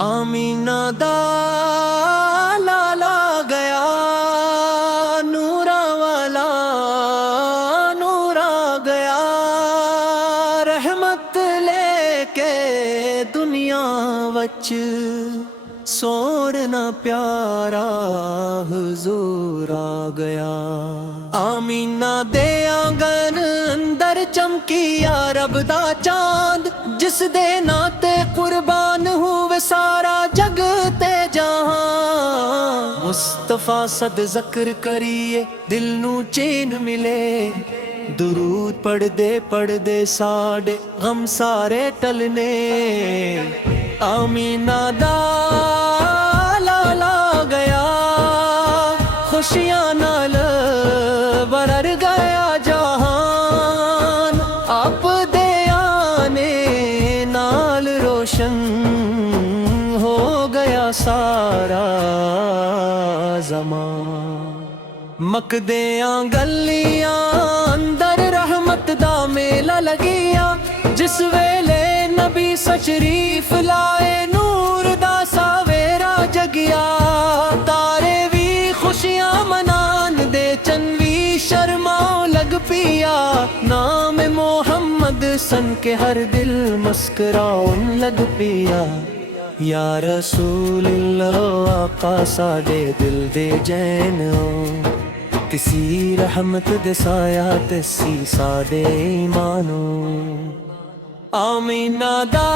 آمینہ دا لالا گیا، نورا والا نور آ گیا، رحمت لے کے دنیا وچ سوڑنا پیارا حضور آ گیا۔ آمینہ دے آنگن اندر چمکیا رب دا چاند، جس دے ناتے قربان ہوئے سارا جگ تے جہاں۔ مصطفیٰ صد ذکر کریے دل نو چین ملے، درود پڑھ دے ساڑے غم سارے ٹلنے۔ آمینہ دا لالا گیا، خوشیاں نال برر گیا جہان، آپ دے آنے نال روشن ہو گیا سارا زمان۔ مکدیاں گلیاں اندر رحمت دا میلہ لگیا، جس ویلے نبی تشریف لائے نور دا ساویرا جگیا۔ تارے بھی خوشیاں منان دے چنوی شرماؤ لگ پیا، نام محمد سن کے ہر دل مسکراؤن لگ پیا۔ یا رسول اللہ آقا ساڈے دل دے جین ہو، تسی رحمت دے سایہ تسی ساڈے ایمانو۔ آمینہ دا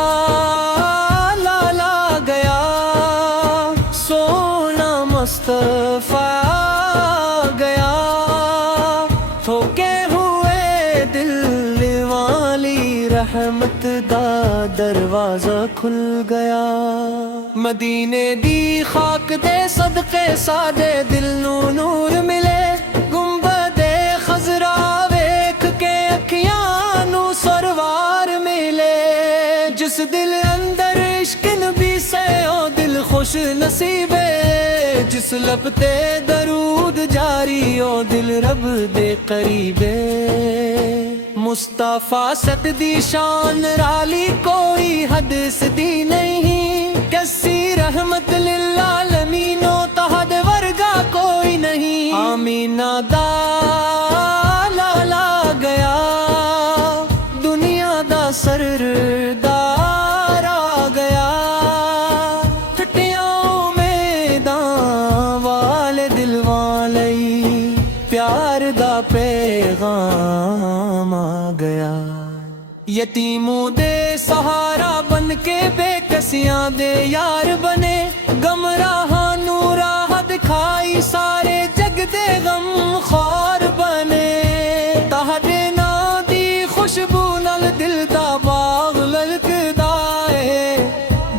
لالا گیا، سونا مصطفیٰ گیا، ٹھوکے ہوئے دل والی رحمت دا دروازہ کھل گیا۔ مدینے دی خاک دے صدقے ساڈے دل نو نور ملے، گنبدے خضرا ویکھ کے اکھیاں نو سروار ملے۔ جس دل اندر عشق نبی سے او دل خوش نصیبے، جس لب تے درود جاری او دل رب دے قریبے۔ مصطفیٰ ست دی شان رالی کوئی حد اس دی نہیں، کسی رحمت للعالمین و تحد ورگا کوئی نہیں۔ آمینہ دا لالا گیا، دنیا دا سردار آ گیا، ٹھٹیاں امیداں والے دل والی پیار دا پیغام آ گیا۔ یتیموں دے سہارا بن کے بے کسیاں دے یار بنے، گمراہاں نو راہ دکھائی سارے جگ دے غم خوار بنے۔ تہاڈے ناں دی خوشبو نال دل دا باغ للکدا اے،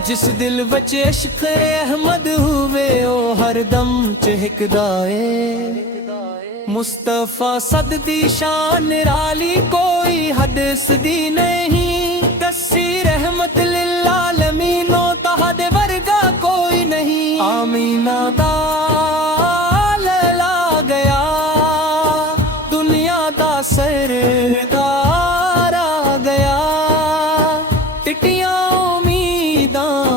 جس دل وچ عشق احمد ہوئے او ہر دم چہکدا اے۔ مصطفیٰ صد دی شان رالی کوئی حد اس دی نہیں، کسی رحمت للعالمین و تحد ورگا کوئی نہیں۔ آمینہ دا لالا گیا، دنیا دا سردار آ گیا، ٹٹیاں امیداں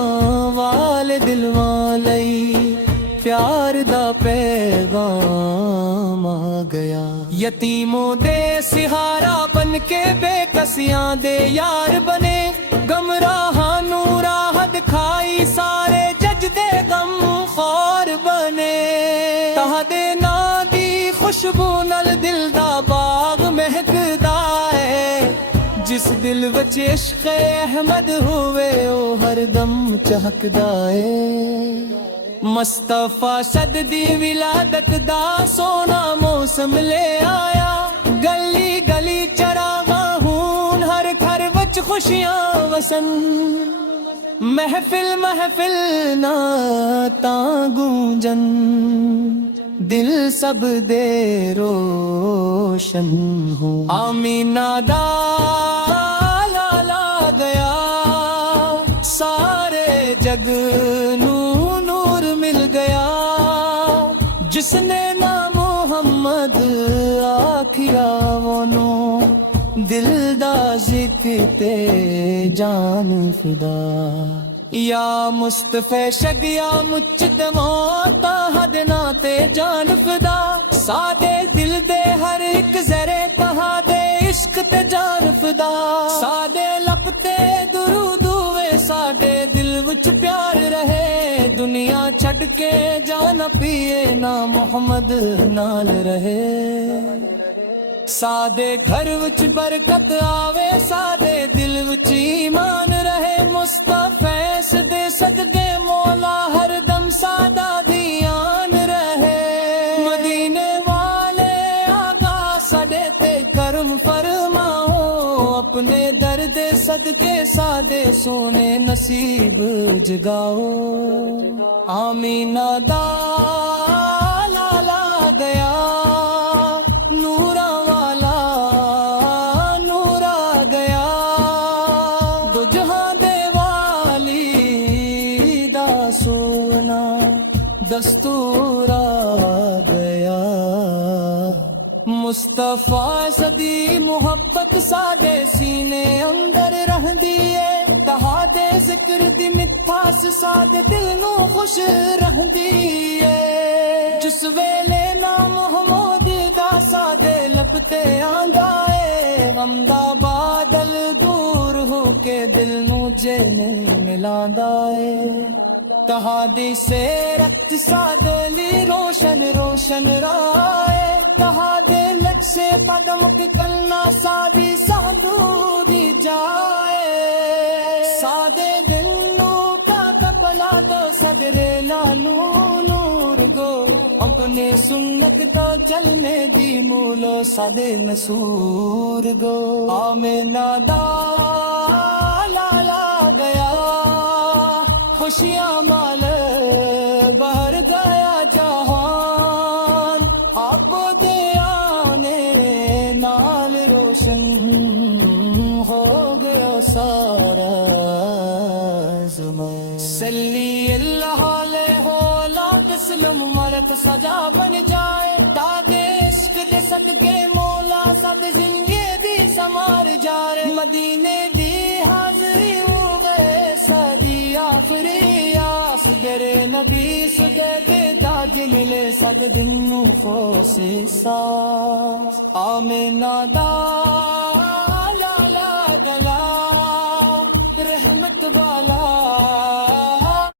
والے دل والی پیار دا پیغام آ گیا۔ یتیموں دے سہارا بن کے بے کسیاں دے یار بنے، گمراہاں نو راہ دکھائی سارے جج دے غم خوار بنے۔ تہاڈے ناں دی خوشبو نال دل دا باغ مہکدا اے، جس دل وچ عشق احمد ہوئے او ہر دم چہکدا اے۔ مصطفیٰ صد دی ولادت دا سونا موسم لے آیا، گلی گلی چراغاں ہون ہر گھر وچ خوشیاں وسن، محفل محفل نعتاں گونجن، دل سب دے روشن ہوں۔ آمینہ دا لالا گیا، سارے جگ نو نور مل گیا، جس نے نام محمد آکھیا وانو، دل دا ذکر تے جان فدا۔ یا مصطفی شگیا مچد موتا حد نا تے جان فدا سادے دل دے ہر ایک ذرے کہا دے عشق تے جان فدا سادے لب تے درود ہوئے سادے دل وچ پیار رہے دنیا چھڈ کے جان پیے نا محمد نال رہے سادے گھر وچ برکت آوے سادے دل وچ ایمان رہے مصطفی دے صدقے مولا ہر دم سادہ دیان رہے مدینے والے آقا ساڈے تے کرم فرماؤ اپنے درد صدقے سادے سونے نصیب جگاؤ آمینہ دا لالا گیا سونا دستور آ گیا مصطفیٰ صدی محبت ساڈے سینے اندر رہندی ہے تہاڈے ذکر دی مٹھاس ساڈے دل نو خوش رہندی ہے جس ویلے نام محمود دا ساڈے لب تے آندا ہے غم دا بادل دور ہو کے دل نو جن ملاندا ہے تہاڈی سیرت سادلی روشن روشن رائے تہاڈے لکشے قدم کے کلنا سادی سادوری جائے سادے دل نو کا کپلا تو صدرے لالو نور گو اپنے سنت تو چلنے دی مولو سادے نسور گو آمینہ دا لالا گیا خوشیاں مال بہر گیا جہان آپ دے آنے نال روشن ہو گیا سارا زمان صلی اللہ علیہ لاکھ سلم مرت سجا بن جائے تاکہ عشق دے صدقے مولا سب زندگی دی سمار جائے مدینے دی حاضری ہو گئے صدی آخری آس درے نبی سدے دے داج ملے سد دن نو خوشی ساس آمینہ دا لالا دلا رحمت والا